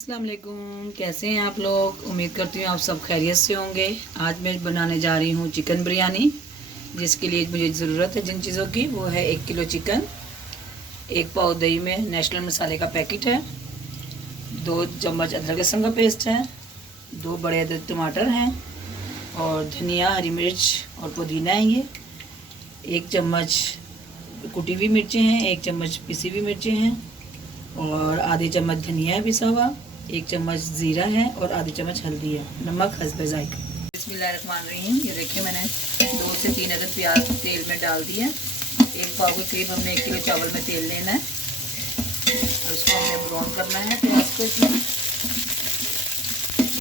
अस्सलाम वालेकुम, कैसे हैं आप लोग। उम्मीद करती हूँ आप सब खैरियत से होंगे। आज मैं बनाने जा रही हूँ चिकन बिरयानी, जिसके लिए मुझे ज़रूरत है जिन चीज़ों की, वो है 1 किलो चिकन, 1 पाव दही में नेशनल मसाले का पैकेट है, 2 चम्मच अदरक लहसुन का पेस्ट है, 2 बड़े अदद टमाटर हैं और धनिया, हरी मिर्च और पुदीना है ये, 1 चम्मच कुटी हुई मिर्चें हैं, 1 चम्मच पिसी हुई मिर्चें हैं और आधी चम्मच धनिया है पिसा हुआ, 1 चम्मच ज़ीरा है और आधी चम्मच हल्दी है, नमक हस्बे जायका। बिस्मिल्लाहिर्रहमानिर्रहीम। ये देखिए मैंने 2 से 3 अदद प्याज तेल में डाल दिया। 1 पाव के करीब हमने 1 किलो चावल में तेल लेना है और इसको हमने ब्राउन करना है प्याज को इसमें।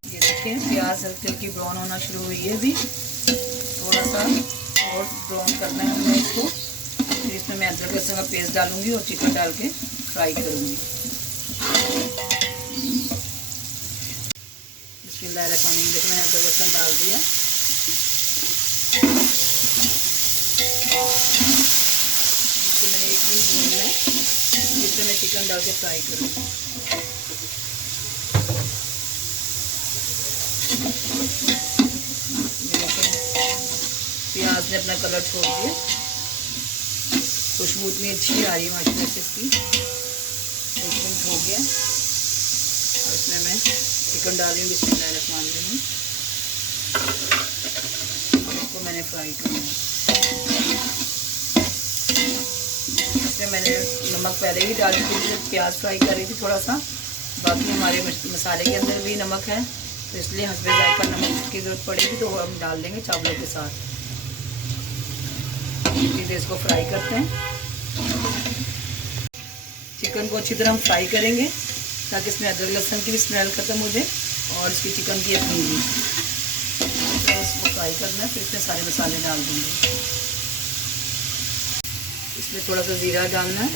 ये देखिए प्याज हल्की हल्की ब्राउन होना शुरू हुई है अभी, थोड़ा सा और ब्राउन करना है हमने इसको। फिर इसमें मैं अदरक लहसुन का पेस्ट डालूंगी और चिकन डाल के फ्राई करूंगी। बिस्मिल्लाहिर्रहमानिर्रहीम। देखो मैंने अदरक लहसुन डाल दिया। इसको मैंने 1 मिनट भूनना है, जिससे मैं चिकन डाल के फ्राई करूँगी। प्याज ने अपना कलर छोड़ दिया, खुशबू इतनी अच्छी आ रही है माशाल्लाह से इसकी। 1 मिनट हो गया और इसमें मैं चिकन डाल रही हूँ। बिस्मिल्लाहिर्रहमानिर्रहीम। इसको मैंने फ्राई करना है। इसमें मैंने नमक पहले ही डाल दी थी जब प्याज फ्राई कर रही थी थोड़ा सा। बाकी हमारे मसाले के अंदर भी नमक है, तो इसलिए हस्बे जायका नमक की ज़रूरत पड़ेगी तो हम डाल देंगे चावलों के साथ। इसे इसको फ्राई करते हैं। चिकन को अच्छी तरह हम फ्राई करेंगे ताकि इसमें अदरक लहसुन की भी स्मेल ख़त्म हो जाए और इसकी चिकन की अपनी भी। तो इसको फ्राई करना है, फिर इसमें सारे मसाले डाल देंगे। इसमें थोड़ा सा ज़ीरा डालना है,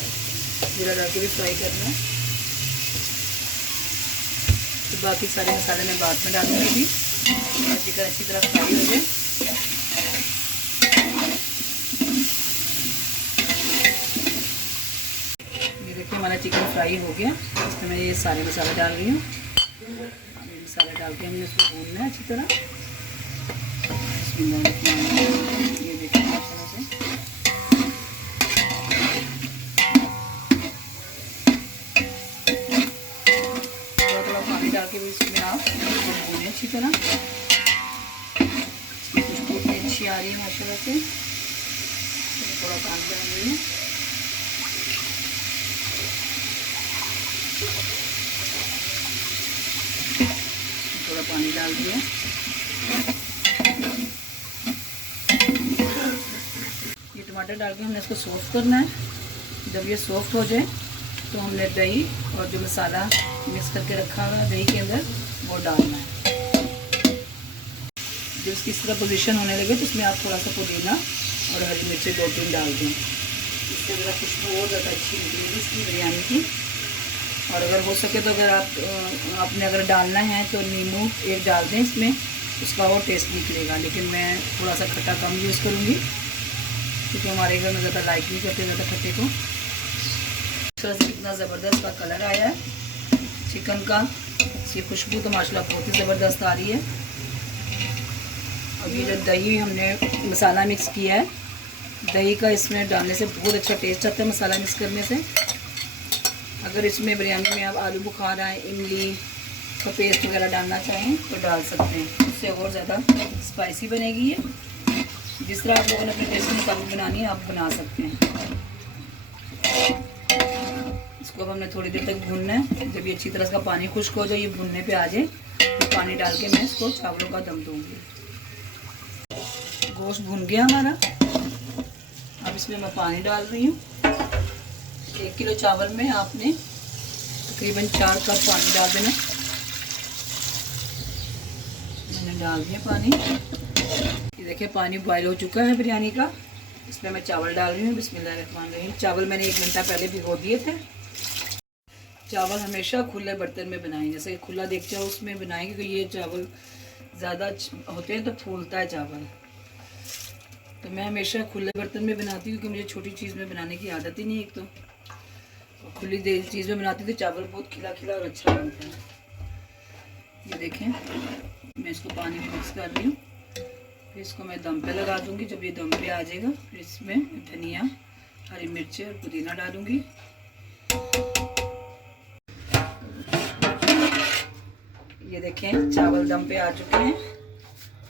ज़ीरा डाल के भी फ्राई करना है। तो बाकी सारे मसाले मैं बाद में डालूंगी भी और चिकन अच्छी तरह फ्राई हो जाए। हमारा चिकन फ्राई हो गया, इसमें मैं ये सारे मसाले डाल रही हूँ। ये मसाले डाल के हमने इसको भूनना है अच्छी तरह। ये देखिए मसाला से थोड़ा थोड़ा पानी डाल के भी इसमें आप इसको भूनें अच्छी तरह। इसकी खुशबू इतनी अच्छी आ रही है माशाल्लाह से। थोड़ा पानी डाल रही हूँ। थोड़ा पानी डाल दिया। ये टमाटर डाल के हमने इसको सॉफ्ट करना है। जब ये सॉफ्ट हो जाए तो हमने दही और जो मसाला मिक्स करके रखा हुआ है दही के अंदर वो डालना है। जब इसकी इस तरह पोजीशन होने लगे तो इसमें आप थोड़ा सा पुदीना और हरी मिर्ची 2-3 डाल दें। इससे ज़रा खुशबू और ज़्यादा अच्छी निकलेगी इसकी बिरयानी की। और अगर हो सके तो अगर आपने अगर डालना है तो नींबू 1 डाल दें इसमें, उसका और टेस्ट निकलेगा। लेकिन मैं थोड़ा सा खट्टा कम यूज़ करूँगी क्योंकि हमारे घर में ज़्यादा लाइक नहीं करते ज़्यादा खट्टे को। थोड़ा सा कितना ज़बरदस्त का कलर आया है चिकन का। इसकी खुशबू तो माशाल्लाह बहुत ही ज़बरदस्त आ रही है। अब ये जो दही हमने मसाला मिक्स किया है, दही का इसमें डालने से बहुत अच्छा टेस्ट आता है मसाला मिक्स करने से। अगर इसमें बिरयानी में आप आलू बुखारा, इमली का पेस्ट वगैरह डालना चाहें तो डाल सकते हैं, उससे और ज़्यादा स्पाइसी बनेगी ये। जिस तरह आप लोगों ने अपने टेस्ट के मुताबिक बनानी है आप बना सकते हैं। इसको अब हमने थोड़ी देर तक भूनना है। जब ये अच्छी तरह से पानी खुश्क हो जाए, ये भूनने पे आ जाए, तो पानी डाल के मैं इसको चावलों का दम दूँगी। गोश्त भून गया हमारा। अब इसमें मैं पानी डाल रही हूँ। 1 किलो चावल में आपने तकरीबन 4 कप पानी डाल देना। मैंने डाल दिया पानी। ये देखिए पानी बॉयल हो चुका है बिरयानी का। इसमें मैं चावल डाल रही हूँ। बिस्मिल्लाहिर्रहमानिर्रहीम। चावल मैंने 1 घंटा पहले भिगो दिए थे। चावल हमेशा खुले बर्तन में बनाएं, जैसे खुला देगचा उसमें बनाएं, क्योंकि ये चावल ज़्यादा होते हैं तो फूलता है चावल। तो मैं हमेशा खुले बर्तन में बनाती हूँ क्योंकि मुझे छोटी चीज़ में बनाने की आदत ही नहीं। एक तो खुली चीज़ में बनाती थी चावल बहुत खिला खिला और अच्छा बनता है। देखें, मैं इसको पानी मिक्स कर रही हूँ। फिर इसको मैं दम पे लगा दूँगी। जब ये दम पे आ जाएगा फिर इसमें धनिया, हरी मिर्च और पुदीना डालूँगी। ये देखें चावल दम पे आ चुके हैं।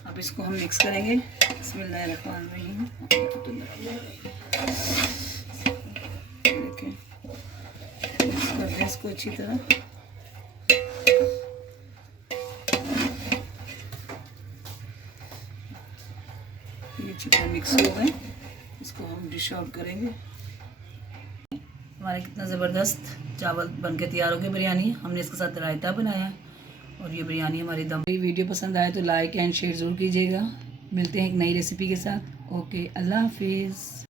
अब इसको हम मिक्स करेंगे। बिस्मिल्लाहिर्रहमानिर्रहीम। देखें, मिक्स कर दें इसको अच्छी तरह। ये चिकन मिक्स हो गए, इसको हम डिश आउट करेंगे। हमारा कितना ज़बरदस्त चावल बनके तैयार हो गया। बिरयानी हमने इसके साथ रायता बनाया है और ये बिरयानी हमारी दम। वीडियो पसंद आए तो लाइक एंड शेयर ज़रूर कीजिएगा। मिलते हैं एक नई रेसिपी के साथ। ओके, अल्लाह हाफिज़।